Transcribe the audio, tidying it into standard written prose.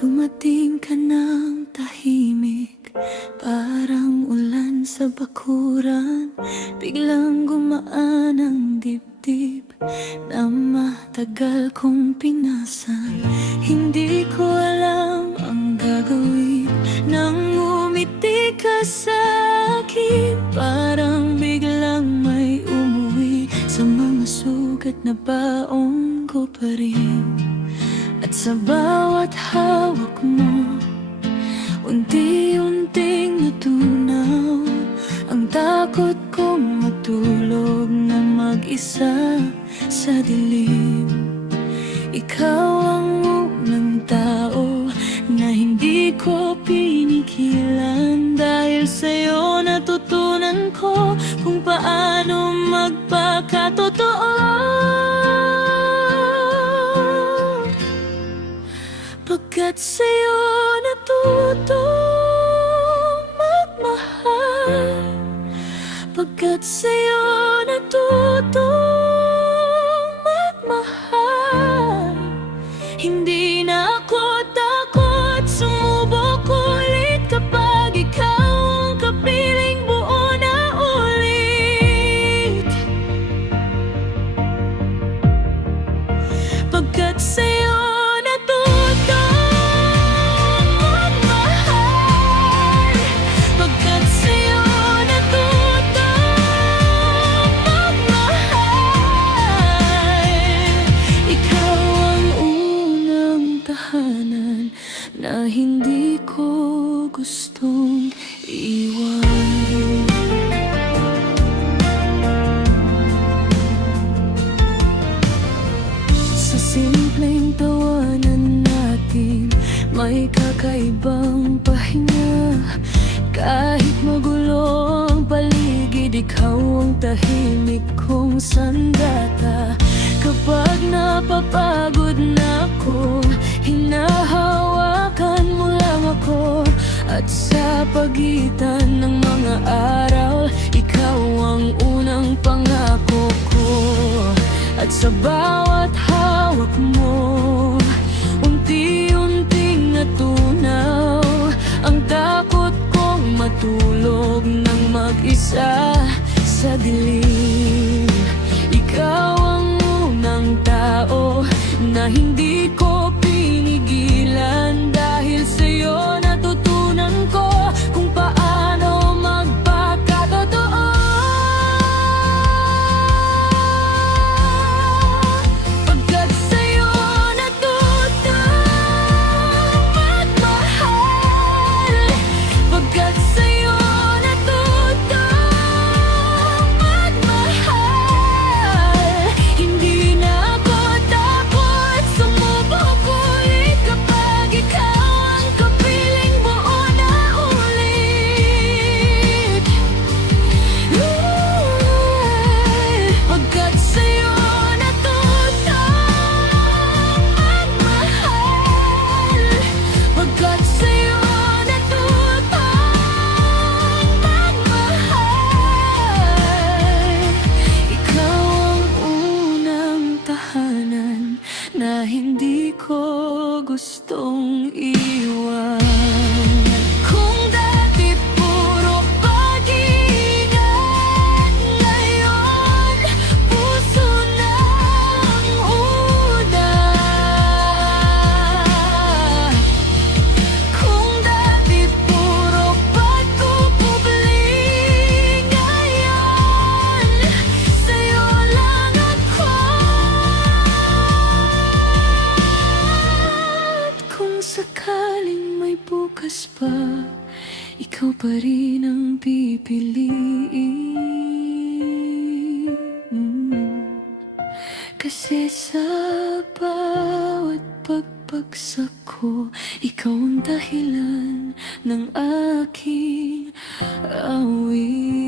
Dumating ka ng tahimik, parang ulan sa bakuran. Biglang gumaan ang dibdib na matagal kong pinasan. Hindi ko alam ang gagawin nang umiti ka sa akin. Parang biglang may umuwi sa mga sugat na baon ko pa rin. At sa bawat hawak mo, unti-unting natunaw ang takot kong matulog na mag-isa sa dilim. Ikaw ang unang tao na hindi ko pinigilan. Dahil sa'yo natutunan ko kung paano magpakatotoo. Pagkat sa'yo natutong magmahal, pagkat sa'yo natutong magmahal, hindi na ako takot sumubok ulit kapag ikaw ang kapiling buo na ulit. Pagkat sa'yo na hindi ko gustong iwan. Sa simpleng tawanan natin, may kakaibang pahinga. Kahit magulo ang paligid, ikaw ang tahimik kong sandata. Kapag napapagod na ako, hinahawakan mo lang ako. At sa pagitan ng mga araw, ikaw ang unang pangako ko. At sa bawat hawak mo, unti-unting natunaw ang takot kong matulog ng mag-isa sa dilim. Ikaw ang unang tao na hindi ko pinigilan. Dahil sa'yo natutunan ko kung paano magpakatotoo. Pagkat sa'yo natutong magmahal, pagkat sa'yo natutong magmahal, hindi na ako takot sumubok ulit kapag ikaw ang kapiling buo na ulit. Pagkat sa'yo natutong magmahal, pagkat sa'yo natutong magmahal, ikaw ang unang tahanan na hindi ko gustong iwan. Kung dati puro pag-iingat, ngayon puso ng uda. Kung dati puro pagpupubli, ngayon sa'yo lang ako. At kung sakaling may bukas pa, ikaw pa rin ang pipiliin. Kasi sa bawat pagbagsak ko, ikaw ang dahilan ng aking awit.